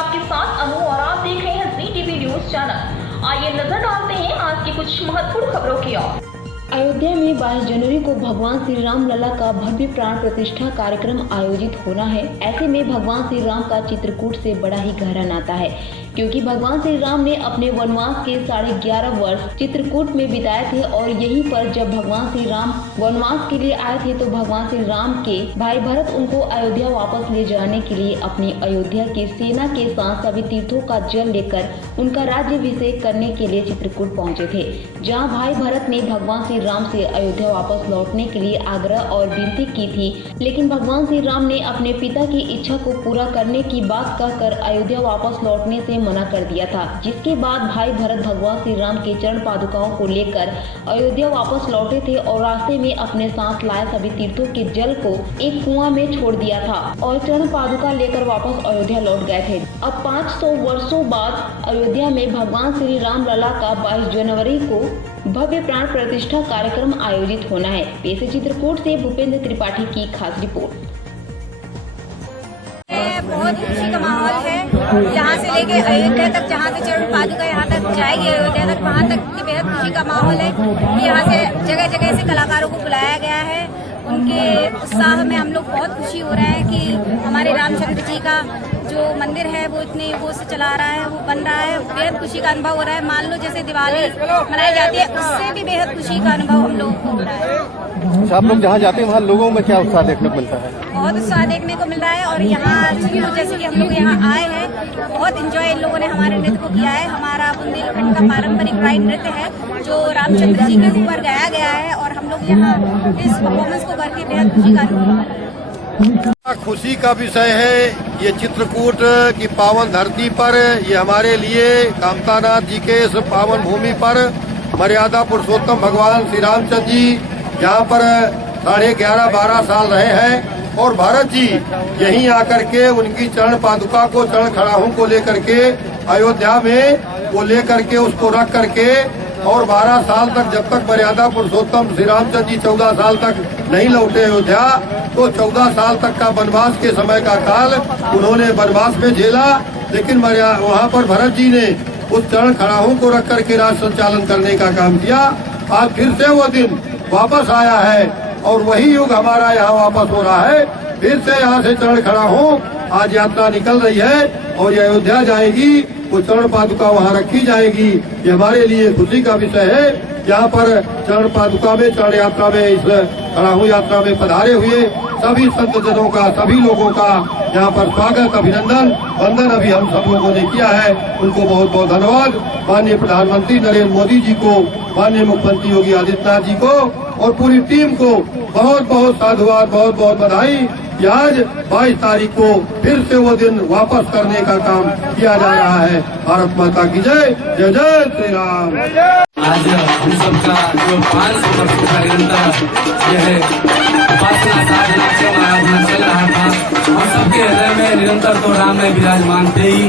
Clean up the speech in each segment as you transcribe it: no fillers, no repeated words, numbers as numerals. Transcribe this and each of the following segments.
आपके साथ अनु और आप देख रहे हैं जी टीवी न्यूज चैनल। आइए नजर डालते हैं आज की कुछ महत्वपूर्ण खबरों की ओर। अयोध्या में 22 जनवरी को भगवान श्री राम लला का भव्य प्राण प्रतिष्ठा कार्यक्रम आयोजित होना है। ऐसे में भगवान श्री राम का चित्रकूट से बड़ा ही गहरा नाता है, क्योंकि भगवान श्री राम ने अपने वनवास के 11.5 वर्ष चित्रकूट में बिताए थे और यहीं पर जब भगवान श्री राम वनवास के लिए आए थे तो भगवान श्री राम के भाई भरत उनको अयोध्या वापस ले जाने के लिए अपनी अयोध्या की सेना के साथ सभी तीर्थों का जल लेकर उनका राज्याभिषेक करने के लिए चित्रकूट पहुंचे थे, जहां भाई भरत ने भगवान श्री राम से अयोध्या वापस लौटने के लिए आग्रह और विनती की थी, लेकिन भगवान श्री राम ने अपने पिता की इच्छा को पूरा करने की बात कहकर अयोध्या वापस लौटने से मना कर दिया था। जिसके बाद भाई भरत भगवान श्री राम के चरण पादुकाओं को लेकर अयोध्या वापस लौटे थे और रास्ते में अपने साथ लाए सभी तीर्थों के जल को एक कुआं में छोड़ दिया था और चरण पादुका लेकर वापस अयोध्या लौट गए थे। अब 500 वर्षों बाद अयोध्या में भगवान श्री राम लला का 22 जनवरी को भव्य प्राण प्रतिष्ठा कार्यक्रम आयोजित होना है। पेश चित्रकूट से भूपेंद्र त्रिपाठी की खास रिपोर्ट। बहुत खुशी का माहौल है, यहाँ से लेके अयोध्या तक, जहाँ से चरण पादुका यहाँ तक जाएगी अयोध्या तक, वहाँ तक की बेहद खुशी का माहौल है। यहाँ से जगह जगह से कलाकारों को बुलाया गया है। उनके उत्साह में हम लोग बहुत खुशी हो रहा है कि हमारे रामचंद्र जी का जो मंदिर है वो इतने युगों से चला रहा है, वो बन रहा है। बेहद खुशी का अनुभव हो रहा है। मान लो जैसे दिवाली मनाई जाती है, उससे भी बेहद खुशी का अनुभव हम लोगों को हो रहा है। अच्छा, आप लोग जहाँ जाते हैं वहाँ लोगों में क्या उत्साह देखने को मिलता है? बहुत उत्साह देखने को मिल रहा है और यहाँ जैसे कि हम लोग यहाँ आए हैं, बहुत इंजॉय इन लोगों ने हमारे नृत्य को किया है। हमारा बुंदेलखंड का पारंपरिक राइड नृत्य है जो रामचंद्र जी के ऊपर गाया गया है और हम लोग यहाँ इस परफॉर्मेंस को करके बेहद खुशी का अनुभव। खुशी का विषय है ये चित्रकूट की पावन धरती पर, ये हमारे लिए कामतानाथ जी के इस पावन भूमि पर मर्यादा पुरुषोत्तम भगवान श्री रामचंद्र जी यहाँ पर 11.5-12 साल रहे हैं और भरत जी यहीं आकर के उनकी चरण पादुका को, चरण खड़ाहों को लेकर के अयोध्या में वो लेकर के उसको रख करके और 12 साल तक, जब तक मर्यादा पुरुषोत्तम श्री रामचंद्र जी 14 साल तक नहीं लौटे अयोध्या, तो 14 साल तक का वनवास के समय का काल उन्होंने वनवास में झेला। लेकिन वहाँ पर भरत जी ने उस चरण खड़ाहों को रख करके राज संचालन करने का काम किया। आज फिर से वो दिन वापस आया है और वही युग हमारा यहाँ वापस हो रहा है। फिर से यहाँ से चरण खड़ा हो आज यात्रा निकल रही है और ये अयोध्या जाएगी, वो चरण पादुका वहाँ रखी जाएगी। ये हमारे लिए खुशी का विषय है। यहाँ पर चरण पादुका में, चरण यात्रा में, इस खड़ाहू यात्रा में पधारे हुए सभी संत जनों का, सभी लोगों का यहाँ पर स्वागत, अभिनंदन, वंदन अभी हम सब लोगों ने किया है। उनको बहुत बहुत धन्यवाद। माननीय प्रधानमंत्री नरेंद्र मोदी जी को, माननीय मुख्यमंत्री योगी आदित्यनाथ जी को और पूरी टीम को बहुत बहुत साधुवाद, बहुत बहुत बधाई कि आज 22 तारीख को फिर से वो दिन वापस करने का काम किया जा रहा है। भारत माता की जय, जय जय श्री राम। आज हम सबका जो 500 वर्षों का निरंतर यह उपासना साधना से आराधना चल रहा था, हम सबके हृदय में निरंतर तो राम में विराजमान थे ही,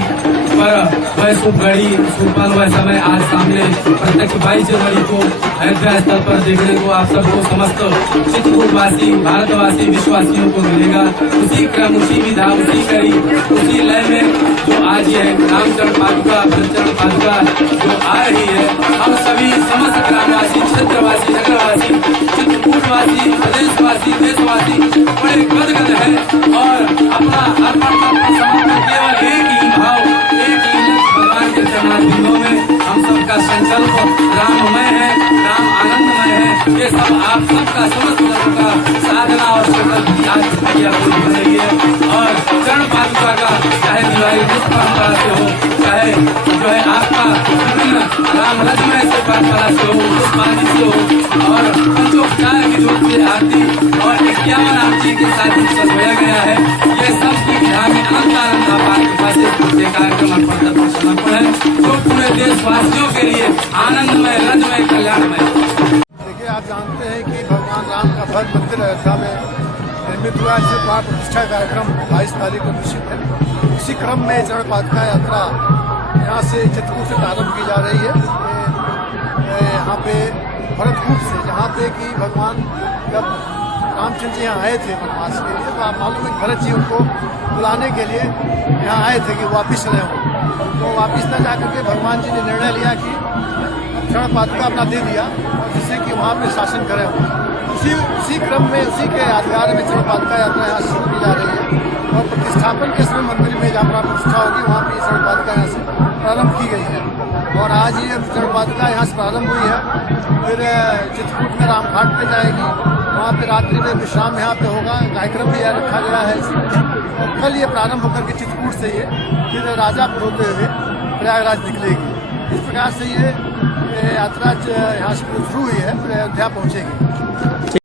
पर वह शुभ घड़ी, शुभ पल, वह समय आज सामने प्रत्यक्ष 22 जनवरी को अयोध्या स्थल पर देखने को आप सबको, समस्त चित्रकूटवासी, भारतवासी, विश्ववासियों को मिलेगा। उसी क्रम, उसी विधा, उसी कड़ी, उसी लय में जो आज यह रामचरण पादुका, भरतचरण पादुका जो आ रही है, हम सभी समस्त ग्रामवासी, क्षेत्रवासी, नगरवासी, चित्रकूटवासी, प्रदेशवासी, देशवासी बड़े गदगद है और अपना अर्पण, समर्पण केवल एक ही भाव, एक ही भगवान के चरणारविंदों में हम सबका संकल्प राममय है, राम आनंदमय है। ये सब आप सबका, समस्त लोगों का साधना और संकल्प की आज प्रक्रिया पूरी हो रही है और चरण पादुका का चाहे दिवाली जिस परंपरा से हो, चाहे जो है आपका विभिन्न राम रजमय से परंपरा से हो, पुष्पांजलि से हो और पंचोपचार की जोत से आरती और 51 आरती के साथ सजवाया गया है। ये सब की विधा में अनंत आनंद अपार कृपा से कार्यक्रम अर्पण समर्पण है जो पूरे देशवासियों के लिए आनंदमय, रजमय, कल्याणमय। देखिए, आप जानते हैं कि भगवान राम का भव्य मंदिर अयोध्या में निर्मित हुआ, जिसे प्राण प्रतिष्ठा कार्यक्रम 22 तारीख को निश्चित है। इसी क्रम में चरण पादुका यात्रा यहाँ से चित्रकूट से प्रारंभ की जा रही है। यहाँ पे भरतकूट से, जहाँ पे कि भगवान जब रामचंद्र जी यहाँ आए थे वनवास के लिए, तो आप मालूम है भरत जी उनको बुलाने के लिए यहाँ आए थे कि वापिस चले हों। तो वापिस न जाकर के भगवान जी ने निर्णय लिया कि क्षण पादुका अपना दे दिया, और जिससे कि वहाँ पे शासन करें। उसी क्रम में, उसी के यादगार में क्षण पादुका यात्रा यहाँ शुरू की जा रही है, और प्रतिष्ठापन के समय मंदिर में जहाँ पर प्रतिष्ठा होगी वहाँ पर क्षण पादुका यहाँ से प्रारंभ की गई है। और आज ये क्षण पादुका यहाँ से प्रारंभ हुई है, फिर चित्रकूट में रामघाट पे जाएगी, वहाँ पे रात्रि में विश्राम यहाँ पे होगा, कार्यक्रम भी यहाँ रखा गया है। और कल ये प्रारंभ होकर के चित्रकूट से ये फिर राजापुर होते हुए प्रयागराज निकलेगी। इस प्रकार से ये यात्रा यहाँ से शुरू हुई है, फिर अयोध्या पहुँचेगी।